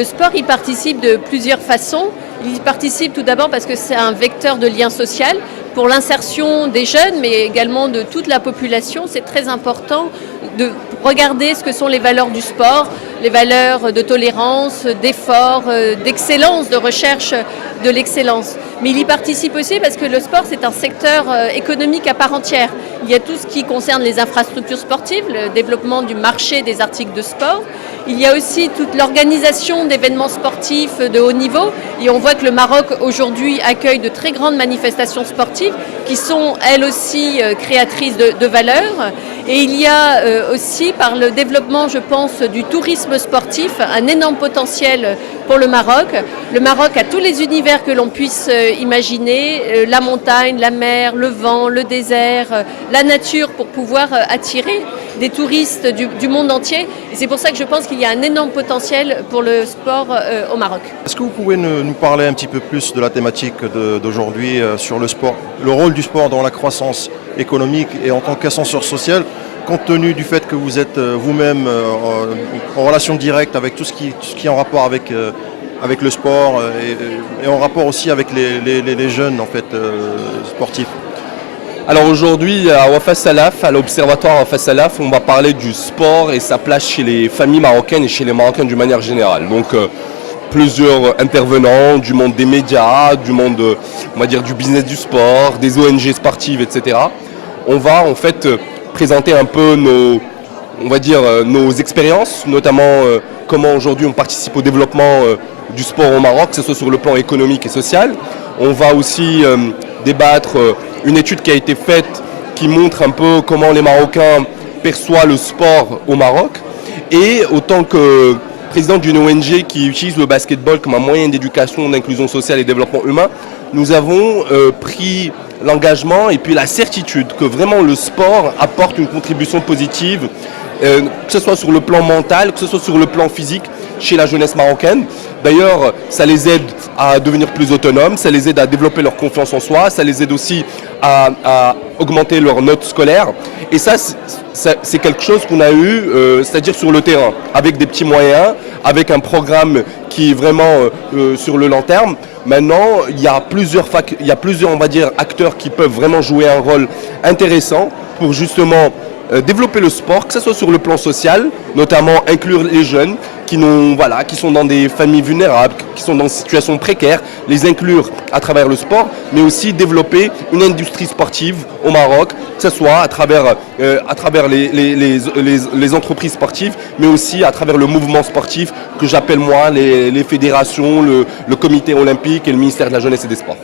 Le sport y participe de plusieurs façons. Il y participe tout d'abord parce que c'est un vecteur de lien social. Pour l'insertion des jeunes, mais également de toute la population, c'est très important de regarder ce que sont les valeurs du sport, les valeurs de tolérance, d'effort, d'excellence, de recherche de l'excellence. Mais il y participe aussi parce que le sport, c'est un secteur économique à part entière. Il y a tout ce qui concerne les infrastructures sportives, le développement du marché des articles de sport. Il y a aussi toute l'organisation d'événements sportifs de haut niveau. Et on voit que le Maroc, aujourd'hui, accueille de très grandes manifestations sportives qui sont, elles aussi, créatrices de valeurs. Et il y a aussi, par le développement, je pense, du tourisme sportif, un énorme potentiel pour le Maroc. Le Maroc a tous les univers que l'on puisse imaginer, la montagne, la mer, le vent, le désert, la nature pour pouvoir attirer des touristes du monde entier. Et c'est pour ça que je pense qu'il y a un énorme potentiel pour le sport au Maroc. Est-ce que vous pouvez nous parler un petit peu plus de la thématique d'aujourd'hui sur le sport, le rôle du sport dans la croissance économique et en tant qu'ascenseur social, compte tenu du fait que vous êtes vous-même en relation directe avec tout ce qui est en rapport avec le sport et en rapport aussi avec les jeunes en fait, sportifs? Alors aujourd'hui, à Wafa Salaf, à l'Observatoire Wafa Salaf, on va parler du sport et sa place chez les familles marocaines et chez les Marocains d'une manière générale. Donc plusieurs intervenants du monde des médias, du monde, on va dire, du business du sport, des ONG sportives, etc. On va en fait présenter un peu nos expériences, notamment comment aujourd'hui on participe au développement du sport au Maroc, que ce soit sur le plan économique et social. On va aussi débattre une étude qui a été faite qui montre un peu comment les Marocains perçoivent le sport au Maroc. Et autant que président d'une ONG qui utilise le basketball comme un moyen d'éducation, d'inclusion sociale et développement humain, nous avons pris l'engagement et puis la certitude que vraiment le sport apporte une contribution positive, que ce soit sur le plan mental, que ce soit sur le plan physique, chez la jeunesse marocaine. D'ailleurs, ça les aide à devenir plus autonomes, ça les aide à développer leur confiance en soi, ça les aide aussi à augmenter leurs notes scolaires. Et ça, c'est quelque chose qu'on a eu, c'est-à-dire sur le terrain, avec des petits moyens, avec un programme qui est vraiment sur le long terme. Maintenant, il y a plusieurs, on va dire, acteurs qui peuvent vraiment jouer un rôle intéressant pour justement développer le sport, que ce soit sur le plan social, notamment inclure les jeunes qui sont dans des familles vulnérables, qui sont dans des situations précaires, les inclure à travers le sport, mais aussi développer une industrie sportive au Maroc, que ce soit à travers les entreprises sportives, mais aussi à travers le mouvement sportif que j'appelle moi les fédérations, le comité olympique et le ministère de la Jeunesse et des Sports.